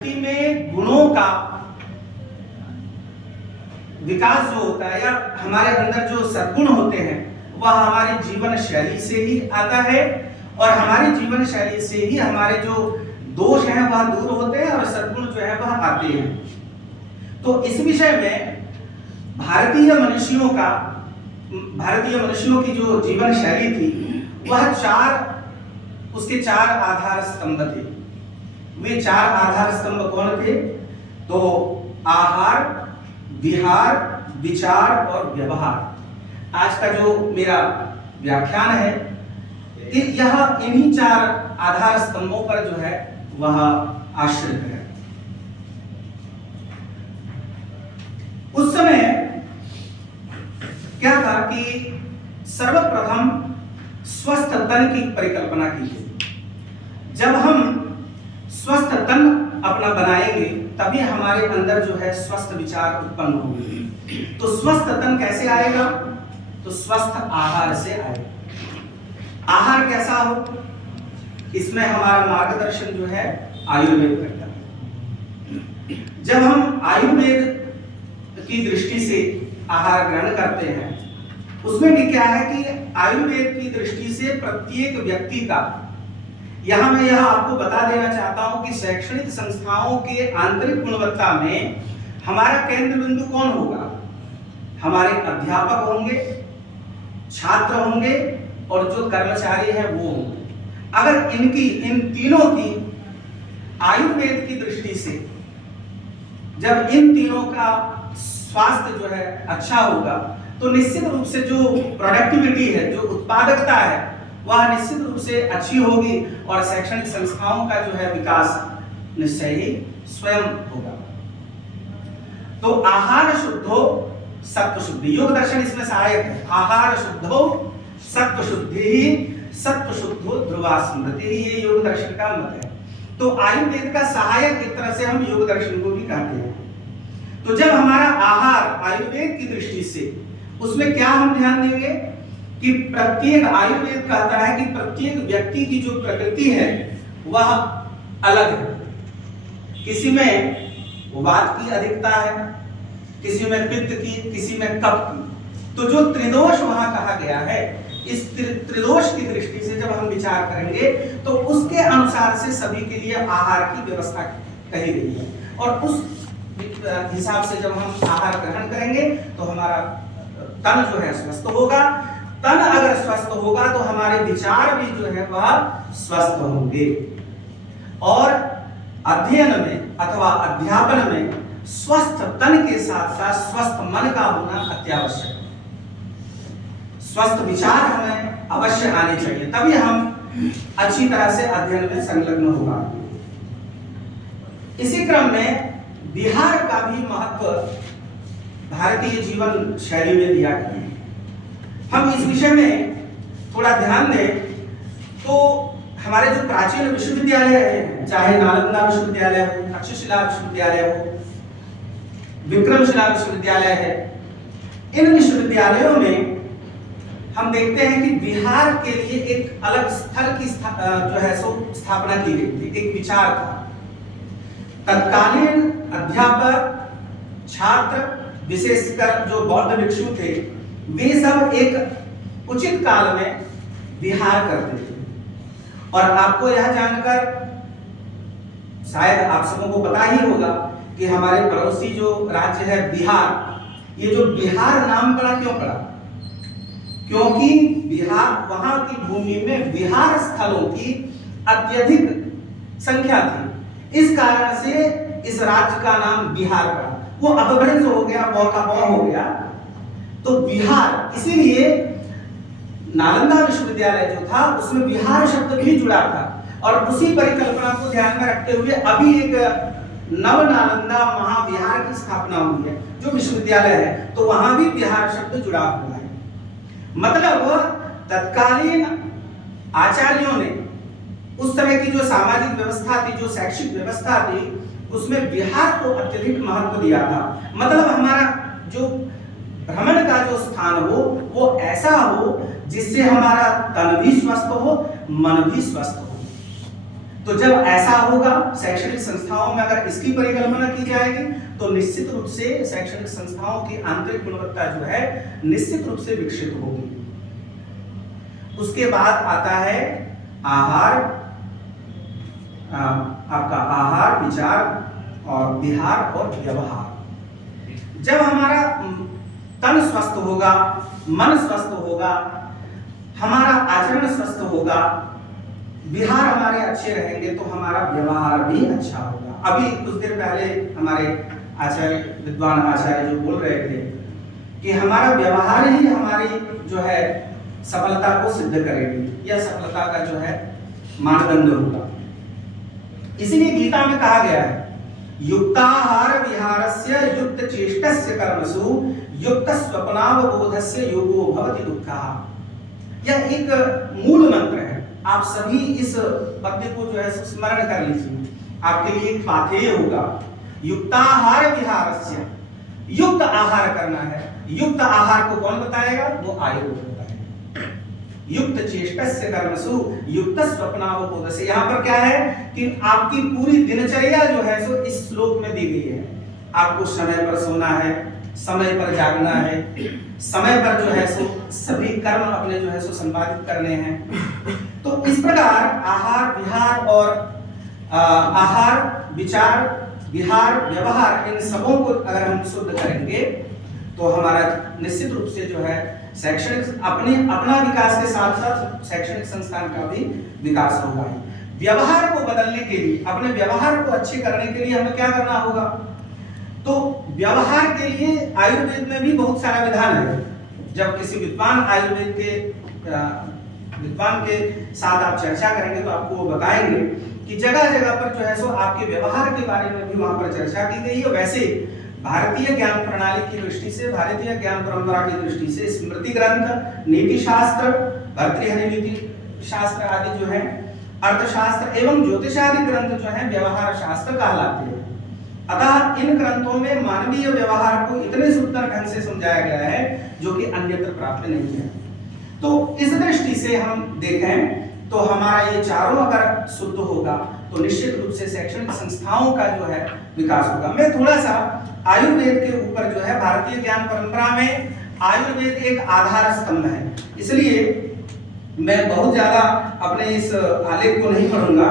में गुणों का विकास जो होता है या हमारे अंदर जो सद्गुण होते हैं वह हमारी जीवन शैली से ही आता है और हमारी जीवन शैली से ही हमारे जो दोष हैं वह दूर होते हैं और सद्गुण जो है वह आते हैं। तो इस विषय में भारतीय मनुष्यों की जो जीवन शैली थी वह उसके चार आधार स्तंभ थे। वे चार आधार स्तंभ कौन थे? तो आहार, विहार, विचार और व्यवहार। आज का जो मेरा व्याख्यान है यह इन्हीं चार आधार स्तंभों पर जो है वह आश्रित है। उस समय क्या था कि सर्वप्रथम स्वस्थ तन की परिकल्पना की गई। जब हम स्वस्थ तन अपना बनाएंगे तभी हमारे अंदर जो है स्वस्थ विचार उत्पन्न होंगे। तो स्वस्थ तन कैसे आएगा? तो स्वस्थ आहार से आएगा। आहार कैसा हो, इसमें हमारा मार्गदर्शन जो है आयुर्वेद करता है। जब हम आयुर्वेद की दृष्टि से आहार ग्रहण करते हैं उसमें भी क्या है कि आयुर्वेद की दृष्टि से प्रत्येक व्यक्ति का, यहां मैं यह आपको बता देना चाहता हूं कि शैक्षणिक संस्थाओं के आंतरिक गुणवत्ता में हमारा केंद्र बिंदु कौन होगा? हमारे अध्यापक होंगे, छात्र होंगे और जो कर्मचारी हैं वो होंगे। अगर इन तीनों की आयुर्वेद की दृष्टि से जब इन तीनों का स्वास्थ्य जो है अच्छा होगा तो निश्चित रूप से जो प्रोडक्टिविटी है, जो उत्पादकता है वह निश्चित रूप से अच्छी होगी और शैक्षणिक संस्थाओं का जो है विकास निश्चय ही स्वयं होगा। तो आहार शुद्धो सत्व शुद्धि, योग दर्शन इसमें सहायक है। आहार शुद्धो सत्व शुद्धि सत्व शुद्धो ध्रुवा स्मृति, ये योग दर्शन का मत है। तो आयुर्वेद का सहायक एक तरह से हम योग दर्शन को भी कहते हैं। तो जब हमारा आहार आयुर्वेद की दृष्टि से, उसमें क्या हम ध्यान देंगे कि प्रत्येक, आयुर्वेद कहता है कि प्रत्येक व्यक्ति की जो प्रकृति है वह अलग है। किसी में वात की अधिकता है, किसी में पित्त की, किसी में कफ की। तो जो त्रिदोष वहां कहा गया है, इस त्रिदोष की दृष्टि से जब हम विचार करेंगे तो उसके अनुसार से सभी के लिए आहार की व्यवस्था कही गई है और उस हिसाब से जब हम आहार ग्रहण करेंगे तो हमारा तन जो है स्वस्थ होगा। तन अगर स्वस्थ होगा तो हमारे विचार भी जो है वह स्वस्थ होंगे। और अध्ययन में अथवा अध्यापन में स्वस्थ तन के साथ साथ स्वस्थ मन का होना अत्यावश्यक है। स्वस्थ विचार हमें अवश्य आने चाहिए, तभी हम अच्छी तरह से अध्ययन में संलग्न होगा। इसी क्रम में विहार का भी महत्व भारतीय जीवन शैली में दिया गया है। हम इस विषय में थोड़ा ध्यान दें तो हमारे जो प्राचीन विश्वविद्यालय हैं, चाहे नालंदा विश्वविद्यालय हो, तक्षशिला विश्वविद्यालय हो, विक्रमशिला विश्वविद्यालय है, इन विश्वविद्यालयों में हम देखते हैं कि विहार के लिए एक अलग स्थल की जो है स्थापना की गई थी। एक विचार था। तत्कालीन अध्यापक, छात्र, विशेषकर जो बौद्ध भिक्षु थे, वे सब एक उचित काल में विहार करते थे। और आपको यह जानकर शायद आप सबों को पता ही होगा कि हमारे पड़ोसी जो राज्य है बिहार, ये जो बिहार नाम पड़ा क्यों पड़ा? क्योंकि बिहार, वहां की भूमि में विहार स्थलों की अत्यधिक संख्या थी। इस कारण से इस राज्य का नाम बिहार पड़ा। वो अपभ्रंश हो गया, व का व हो गया, तो बिहार। इसीलिए नालंदा विश्वविद्यालय जो था उसमें बिहार शब्द भी जुड़ा था और उसी परिकल्पना को ध्यान में रखते हुए अभी एक नव नालंदा महाविहार की स्थापना हुई है जो विश्वविद्यालय है, तो वहां भी बिहार शब्द जुड़ा हुआ है। मतलब तत्कालीन आचार्यों ने उस समय की जो सामाजिक व्यवस्था थी, जो शैक्षिक व्यवस्था थी, उसमें बिहार को अत्यधिक महत्व दिया था। मतलब हमारा जो भ्रमण का जो स्थान हो वो ऐसा हो जिससे हमारा तन भी स्वस्थ हो, मन भी स्वस्थ हो। तो जब ऐसा होगा शैक्षणिक संस्थाओं में अगर इसकी परिकल्पना की जाएगी तो निश्चित रूप से शैक्षणिक संस्थाओं की आंतरिक गुणवत्ता जो है निश्चित रूप से विकसित होगी। उसके बाद आता है आहार, आपका आहार, विचार और विहार और व्यवहार। जब हमारा तन स्वस्थ होगा, मन स्वस्थ होगा, हमारा आचरण स्वस्थ होगा, विहार हमारे अच्छे रहेंगे तो हमारा व्यवहार भी अच्छा होगा। अभी कुछ देर पहले हमारे आचार्य, विद्वान आचार्य जो बोल रहे थे कि हमारा व्यवहार ही हमारी जो है सफलता को सिद्ध करेगी, यह सफलता का जो है मानदंड होगा। इसीलिए गीता में कहा गया है युक्ताहार विहारस्य युक्त चेष्टस्य कर्मसु युक्त स्वप्नावबोधस्य योगो भवति दुःखः। यह एक मूल मंत्र है, आप सभी इस पद्य को जो है स्मरण कर लीजिए, आपके लिए एक पाथेय होगा। युक्ताहार विहारस्य, युक्त आहार करना है। युक्त आहार को कौन बताएगा? वो आयुर्वेद बताएगा। युक्त चेष्टस्य कर्मसु युक्त स्वप्नावबोधस्य। यहाँ पर क्या है कि आपकी पूरी दिनचर्या जो है सो इस श्लोक में दी गई है। आपको समय पर सोना है, समय पर जागना है, समय पर जो है सो सभी कर्म अपने जो है सो संपादित करने हैं। तो इस प्रकार आहार, विहार और आहार, विचार, विहार, व्यवहार, इन सबों को अगर हम शुद्ध करेंगे तो हमारा निश्चित रूप से जो है शैक्षणिक अपना विकास के साथ साथ शैक्षणिक संस्थान का भी विकास होगा। व्यवहार को बदलने के लिए, अपने व्यवहार को अच्छे करने के लिए हमें क्या करना होगा? तो व्यवहार के लिए आयुर्वेद में भी बहुत सारा विधान है। जब किसी विद्वान आयुर्वेद के विद्वान के साथ आप चर्चा करेंगे तो आपको वो बताएंगे कि जगह जगह पर जो है सो आपके व्यवहार के बारे में भी वहां पर चर्चा की गई है। वैसे भारतीय ज्ञान प्रणाली की दृष्टि से, भारतीय ज्ञान परंपरा की दृष्टि से स्मृति ग्रंथ, नीति शास्त्र, भर्तृहरि नीति शास्त्र आदि जो है, अर्थशास्त्र एवं ज्योतिष आदि ग्रंथ जो है व्यवहार शास्त्र कहलाते हैं। अतः इन ग्रंथों में मानवीय व्यवहार को इतने सुंदर ढंग से समझाया गया है जो कि अन्यत्र प्राप्त नहीं है। तो इस दृष्टि से हम देखें तो हमारा ये चारों अगर शुद्ध होगा तो निश्चित रूप से शैक्षणिक संस्थाओं का जो है विकास होगा। मैं थोड़ा सा आयुर्वेद के ऊपर जो है, भारतीय ज्ञान परंपरा में आयुर्वेद एक आधार स्तंभ है, इसलिए मैं बहुत ज्यादा अपने इस आलेख को नहीं पढ़ूंगा।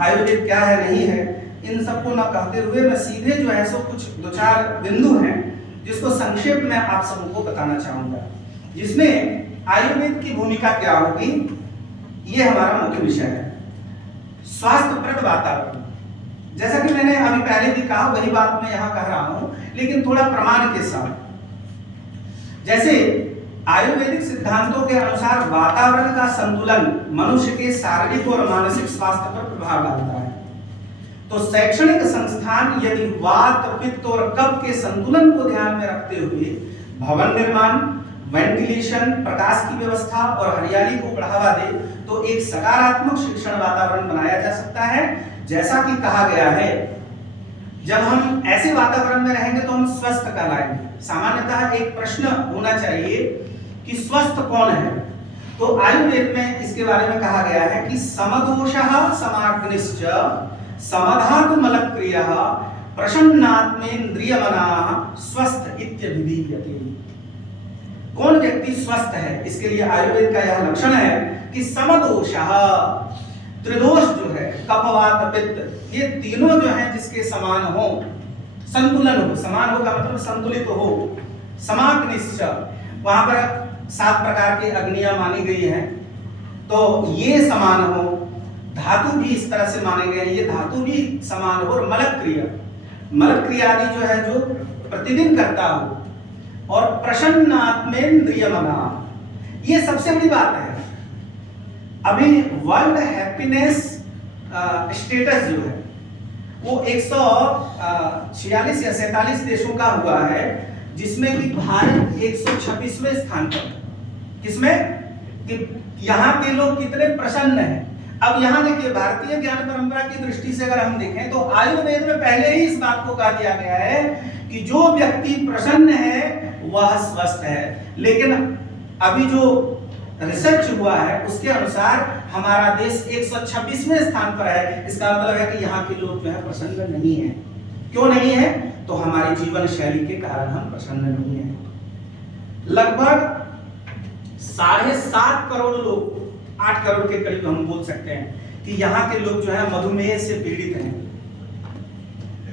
आयुर्वेद क्या है नहीं है इन सबको ना कहते हुए मैं सीधे जो है सो कुछ दो चार बिंदु हैं जिसको संक्षेप में आप सबको बताना चाहूंगा, जिसमें आयुर्वेद की भूमिका क्या होगी, ये हमारा मुख्य विषय है। स्वास्थ्यप्रद वातावरण, जैसा कि मैंने अभी पहले भी कहा वही बात मैं यहाँ कह रहा हूं, लेकिन थोड़ा प्रमाण के साथ। जैसे आयुर्वेदिक सिद्धांतों के अनुसार वातावरण का संतुलन मनुष्य के शारीरिक और मानसिक स्वास्थ्य पर प्रभाव डालता है। तो शैक्षणिक संस्थान यदि वात, पित्त और कफ के संतुलन को ध्यान में रखते हुए भवन निर्माण, वेंटिलेशन, प्रकाश की व्यवस्था और हरियाली को बढ़ावा दे तो एक सकारात्मक शिक्षण वातावरण बनाया जा सकता है। जैसा कि कहा गया है, जब हम ऐसे वातावरण में रहेंगे तो हम स्वस्थ कहलाएंगे। सामान्यतः एक प्रश्न होना चाहिए कि स्वस्थ कौन है, तो आयुर्वेद में इसके बारे में कहा गया है कि समदोषः समाग्निश्च समधातु मलक्रियः प्रसन्नात्मेन्द्रियमनाः स्वस्थ इत्यभिधीयते। कौन व्यक्ति स्वस्थ है, इसके लिए आयुर्वेद का यह लक्षण है कि समदोषः, त्रिदोष जो है कफ, वात, पित्त, ये तीनों जो हैं जिसके समान हो, संतुलन हो, समान हो का मतलब संतुलित हो। समाग्निश्च, वहां पर 7 प्रकार की अग्नियां मानी गई हैं, तो ये समान हो। धातु भी इस तरह से माने गए हैं, ये धातु भी समान हो। और मलक्रिया आदि जो है जो प्रतिदिन करता हो, और प्रसन्नात्मेन्द्रियमना, ये सबसे बड़ी बात है। अभी वर्ल्ड हैप्पीनेस स्टेटस जो है वो 146 या 47 देशों का हुआ है, जिसमें कि भारत 126वें स्थान पर। किसमें? कि यहाँ के लोग कितने प्रसन्न हैं। अब यहाँ देखिए, भारतीय ज्ञान परंपरा की दृष्टि से अगर हम देखें तो आयुर्वेद में पहले ही इस बात को कहा दिया गया है कि जो व्यक्ति प्रसन्न है वह स्वस्थ है। लेकिन अभी जो रिसर्च हुआ है उसके अनुसार हमारा देश 126वें स्थान पर है। इसका मतलब है कि यहाँ के लोग जो है प्रसन्न नहीं है। क्यों नहीं है? तो हमारी जीवन शैली के कारण हम प्रसन्न नहीं है। लगभग 7.5 करोड़ लोग, 8 करोड़ के करीब हम बोल सकते हैं कि यहाँ के लोग जो है मधुमेह से पीड़ित हैं।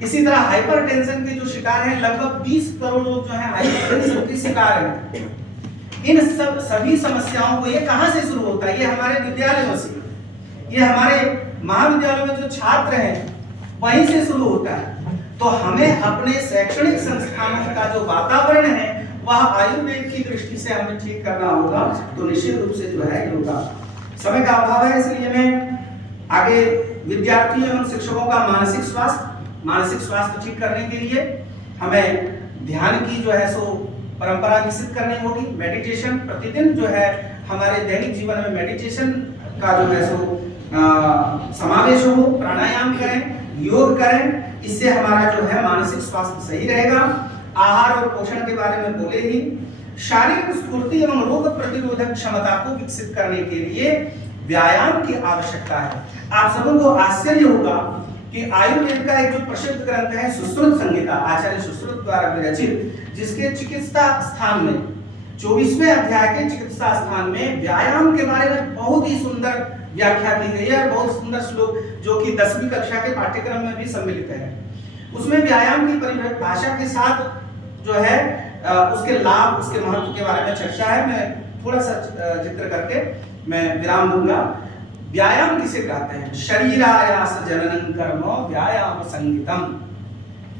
इसी तरह हाइपरटेंशन के जो शिकार हैं, लगभग 20 करोड़ लोग जो है हाइपरटेंशन के शिकार हैं। इन सभी समस्याओं को, ये कहां से शुरू होता है? ये हमारे विद्यालयों से, ये हमारे महाविद्यालयों में जो छात्र हैं वहीं से शुरू होता है। तो हमें अपने शैक्षणिक संस्थानों का जो वातावरण है वह आयुर्वेद की दृष्टि से हमें ठीक करना होगा। तो निश्चित रूप से जो है योगा, समय का अभाव है इसलिए मैं आगे विद्यार्थियों एवं शिक्षकों का मानसिक स्वास्थ्य ठीक करने के लिए हमें ध्यान की जो है सो परंपरा विकसित करनी होगी। मेडिटेशन प्रतिदिन जो है हमारे दैनिक जीवन में मेडिटेशन का जो है सो समावेश हो। प्राणायाम करें, योग करें, इससे हमारा जो है मानसिक स्वास्थ्य सही रहेगा। आहार और पोषण के बारे में बोले ही। शारीरिक स्फूर्ति एवं रोग प्रतिरोधक क्षमता को विकसित करने के लिए व्यायाम की आवश्यकता है। आप सबों को आश्चर्य होगा कि आयुर्वेद का एक जो प्रसिद्ध ग्रंथ है सुश्रुत संहिता, आचार्य सुश्रुत द्वारा विरचित, जिसके चिकित्सा स्थान में 24वें अध्याय के चिकित्सा स्थान में व्यायाम के बारे में बहुत ही सुंदर व्याख्या की गई है। बहुत सुंदर श्लोक जो कि 10वीं कक्षा के पाठ्यक्रम में भी सम्मिलित है। उसमें व्यायाम की परिभाषा के साथ जो है उसके लाभ, उसके महत्व के बारे में चर्चा है। मैं थोड़ा सा जिक्र करके मैं विराम दूंगा। व्यायाम किसे कहते हैं? शरीरायास जननं कर्म व्यायाम संगीतम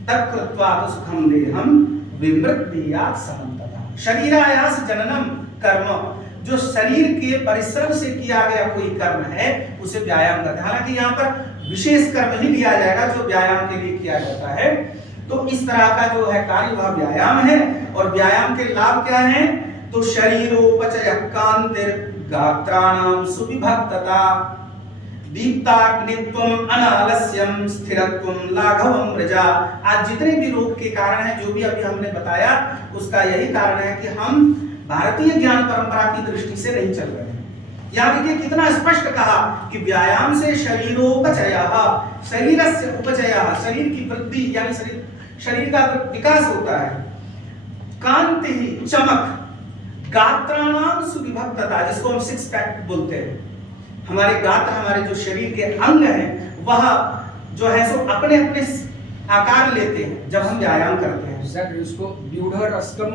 तत्कृत्वा सुखम देहम विमृत्ययात् समन्ततः। शरीरायास जननम कर्म, जो शरीर के परिश्रम से किया गया कोई कर्म है उसे व्यायाम कहते हैं। हालांकि यहाँ पर विशेष कर्म ही लिया जाएगा जो व्यायाम के लिए किया जाता है। तो इस तरह का जो है कार्य वह व्यायाम है। और व्यायाम के लाभ क्या हैं? तो शरीरोपचय कांतिर गात्राणाम सुविभक्तता दीप्ताग्नित्वम अनालस्यम स्थिरत्वम लाघवम मृजा। आज जितने भी रोग के कारण हैं, जो भी अभी हमने बताया, उसका यही कारण है कि हम भारतीय ज्ञान परंपरा की दृष्टि से नहीं चल रहे हैं। यहाँ देखिए कितना स्पष्ट कहा कि व्यायाम से शरीरोपचयः, शरीरस्य उपचयः, शरीर की वृद्धि यानी शरीर का विकास होता है। कांति, चमक, गात्राणाम सुविभक्तता, जिसको हम 6 पैक बोलते हैं। हमारे गात्र, हमारे जो शरीर के अंग हैं, वह जो है सो अपने अपने आकार लेते हैं जब हम व्यायाम करते हैं। सर इसको व्यूढ़रस्कम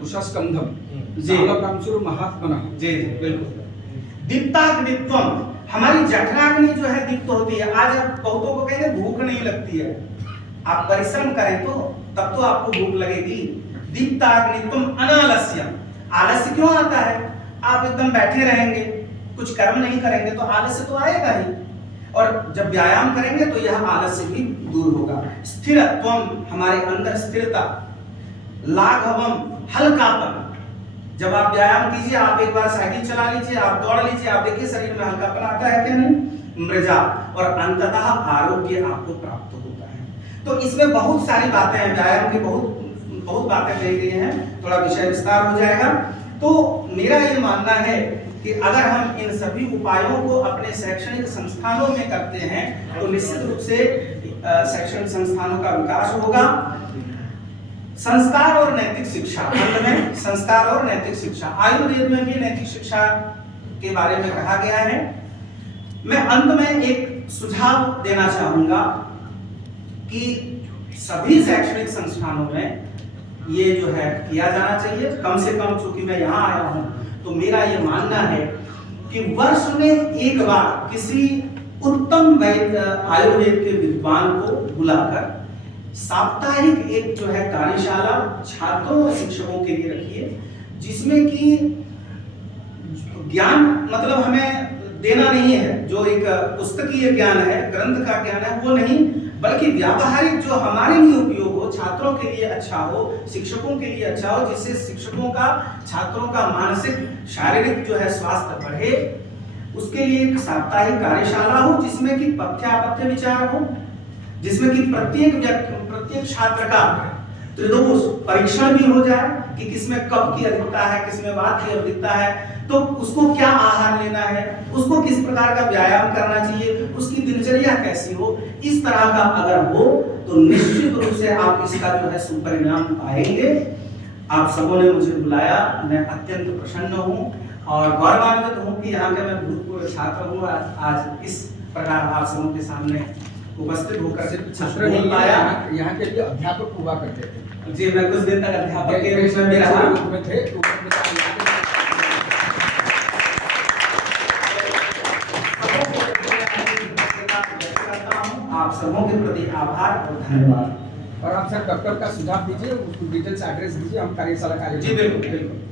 कुशस्कंधम जी महात्मना जी बिल्कुल। दीप्ताग्नित्वम, हमारी जठराग्नि जो है दीप्त होती है। आज आप बहुतों को कहेंगे भूख नहीं लगती है, आप परिश्रम करें तो तब तो आपको भूख लगेगी। दीप्ताग्नित्वम अनालस्यम, आलस्य क्यों आता है? आप एकदम बैठे रहेंगे, कुछ कर्म नहीं करेंगे तो आलस्य तो आएगा ही। और जब व्यायाम करेंगे तो यह आलस्य भी दूर होगा। स्थिरत्वम, हमारे अंदर स्थिरता। लाघवम, हल्कापन, जब आप व्यायाम कीजिए, आप एक बार साइकिल चला लीजिए, आप दौड़ लीजिए, आप देखिए शरीर में हल्कापन आता है क्या नहीं। मृजा, और अंततः आरोग्य आपको प्राप्त होता है। तो इसमें बहुत सारी बातें हैं, व्यायाम की बहुत बातें कही गई हैं, थोड़ा विषय विस्तार हो जाएगा। तो मेरा ये मानना है कि अगर हम इन सभी उपायों को अपने शैक्षणिक संस्थानों में करते हैं तो निश्चित रूप से शैक्षणिक संस्थानों का विकास होगा। संस्कार और नैतिक शिक्षा, अंत में संस्कार और नैतिक शिक्षा, आयुर्वेद में भी नैतिक शिक्षा के बारे में कहा गया है। मैं अंत में एक सुझाव देना चाहूंगा कि सभी शैक्षणिक संस्थानों में ये जो है किया जाना चाहिए। कम से कम, चूंकि मैं यहाँ आया हूँ तो मेरा ये मानना है कि वर्ष में एक बार किसी उत्तम आयुर्वेद के विद्वान को बुलाकर साप्ताहिक एक जो है कार्यशाला छात्रों और शिक्षकों के लिए रखिए, जिसमें कि ज्ञान मतलब हमें देना नहीं है जो एक पुस्तकीय ज्ञान है, ग्रंथ का ज्ञान है, वो नहीं, बल्कि व्यावहारिक जो हमारे लिए उपयोग हो, छात्रों के लिए अच्छा हो, शिक्षकों के लिए अच्छा हो, जिससे शिक्षकों का, छात्रों का मानसिक शारीरिक जो है स्वास्थ्य बढ़े। उसके लिए एक साप्ताहिक कार्यशाला हो जिसमें कि पथ्यापथ्य विचार हो, जिसमें कि प्रत्येक छात्र का त्रिदोष परीक्षण भी हो जाए कि किसमें कफ की अधिकता है, किसमें वात की अधिकता है, तो उसको क्या आहार लेना है, उसको किस प्रकार का व्यायाम करना चाहिए, उसकी दिनचर्या कैसी हो, इस तरह का अगर हो तो निश्चित रूप से आप इसका जो है सुपरिणाम पाएंगे। आप सबों ने मुझे बुलाया, मैं अत्यंत प्रसन्न हूँ और गौरवान्वित हूँ कि यहाँ के मैं भूतपूर्व छात्र हूँ और आज इस प्रकार आप सबों के सामने उपस्थित होकर छात्र नहीं पाया, यहाँ के लिए अध्यापक हुआ करते थे। जी, मैं कुछ दिन तक अध्यापक के रूप में भी रहा। में थे तो आप सबों के प्रति आभार और धन्यवाद। और आप सर डॉक्टर का सुझाव दीजिए, उसको डिटेल्स एड्रेस दीजिए, हम कार्यशाला जी बिल्कुल बिल्कुल।